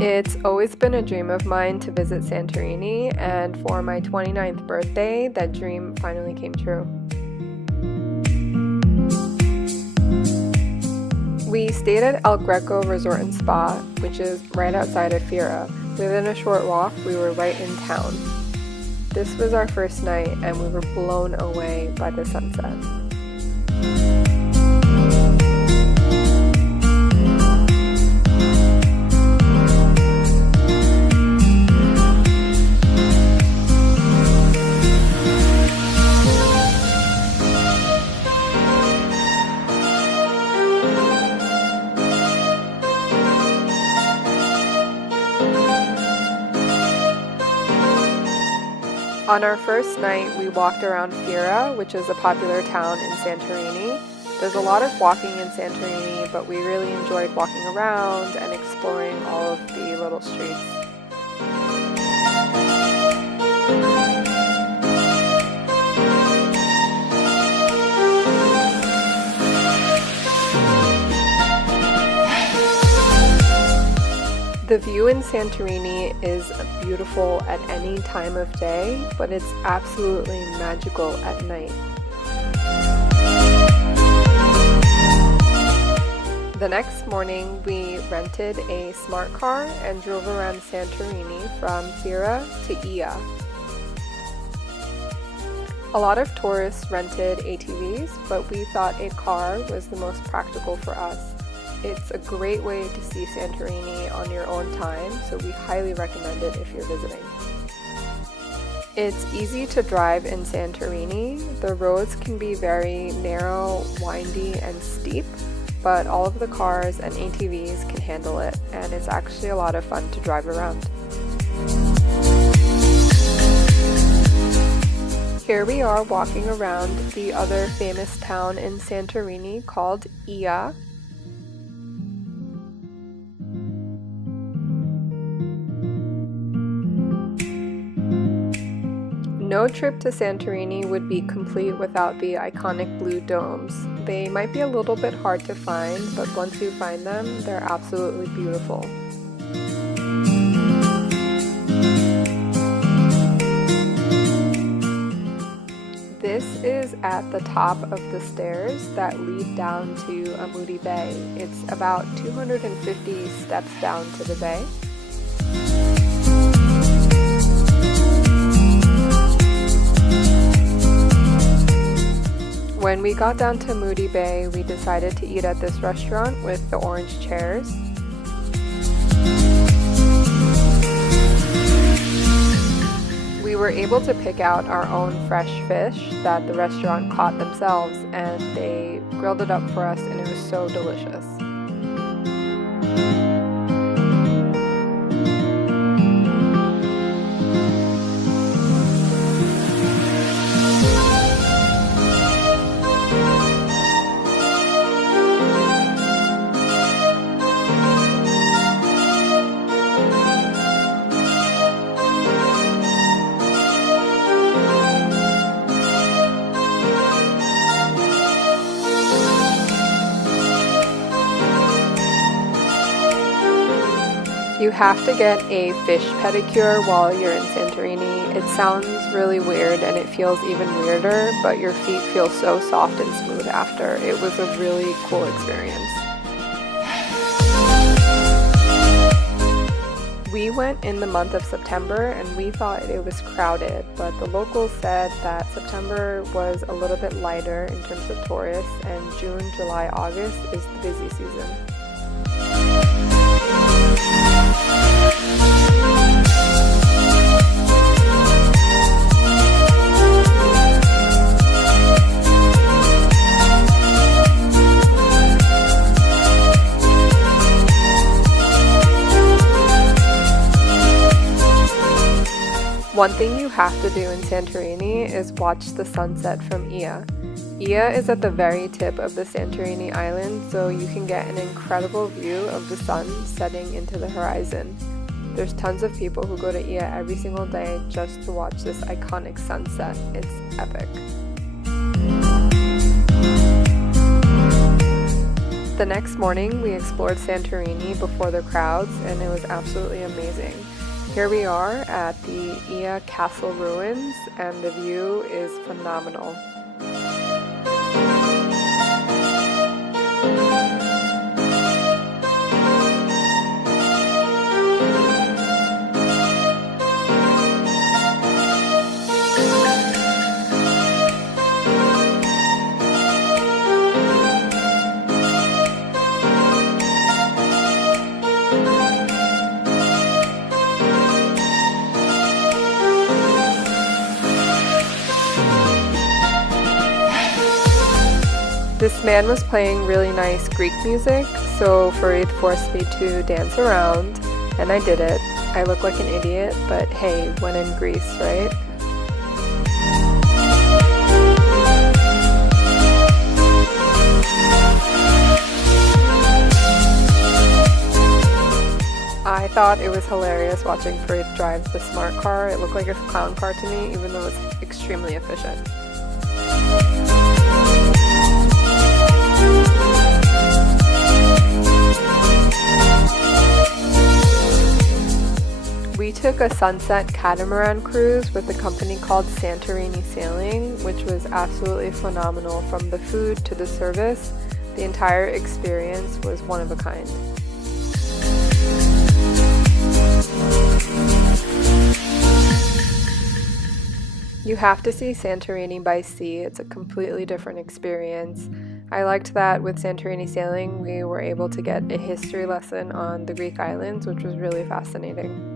It's always been a dream of mine to visit Santorini, and for my 29th birthday, that dream finally came true. We stayed at El Greco Resort and Spa, which is right outside of Fira. Within a short walk, we were right in town. This was our first night, and we were blown away by the sunset. On our first night, we walked around Fira, which is a popular town in Santorini. There's a lot of walking in Santorini, but we really enjoyed walking around and exploring all of the little streets. The view in Santorini is beautiful at any time of day, but it's absolutely magical at night. The next morning, we rented a smart car and drove around Santorini from Fira to Ia. A lot of tourists rented ATVs, but we thought a car was the most practical for us. It's a great way to see Santorini on your own time, so we highly recommend it if you're visiting. It's easy to drive in Santorini. The roads can be very narrow, windy, and steep, but all of the cars and ATVs can handle it, and it's actually a lot of fun to drive around. Here we are walking around the other famous town in Santorini called Ia. No trip to Santorini would be complete without the iconic blue domes. They might be a little bit hard to find, but once you find them, they're absolutely beautiful. This is at the top of the stairs that lead down to Amoudi Bay. It's about 250 steps down to the bay. When we got down to Amoudi Bay, we decided to eat at this restaurant with the orange chairs. We were able to pick out our own fresh fish that the restaurant caught themselves, and they grilled it up for us, and it was so delicious. You have to get a fish pedicure while you're in Santorini. It sounds really weird and it feels even weirder, but your feet feel so soft and smooth after. It was a really cool experience. We went in the month of September and we thought it was crowded, but the locals said that September was a little bit lighter in terms of tourists, and June, July, August is the busy season. One thing you have to do in Santorini is watch the sunset from Ia. Ia is at the very tip of the Santorini island, so you can get an incredible view of the sun setting into the horizon. There's tons of people who go to Ia every single day just to watch this iconic sunset. It's epic. The next morning we explored Santorini before the crowds and it was absolutely amazing. Here we are at the Ia Castle ruins and the view is phenomenal. This man was playing really nice Greek music, so Farid forced me to dance around, and I did it. I look like an idiot, but hey, when in Greece, right? I thought it was hilarious watching Farid drive the smart car. It looked like a clown car to me, even though it's extremely efficient. We took a sunset catamaran cruise with a company called Santorini Sailing, which was absolutely phenomenal from the food to the service. The entire experience was one of a kind. You have to see Santorini by sea. It's a completely different experience. I liked that with Santorini Sailing, we were able to get a history lesson on the Greek islands, which was really fascinating.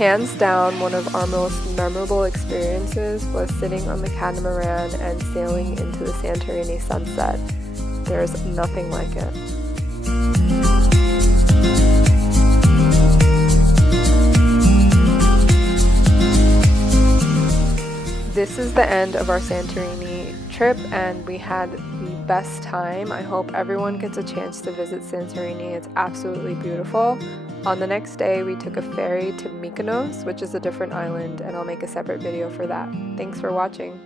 Hands down, one of our most memorable experiences was sitting on the catamaran and sailing into the Santorini sunset. There's nothing like it. This is the end of our Santorini trip and we had the best time. I hope everyone gets a chance to visit Santorini. It's absolutely beautiful. On the next day, we took a ferry to Mykonos, which is a different island, and I'll make a separate video for that. Thanks for watching.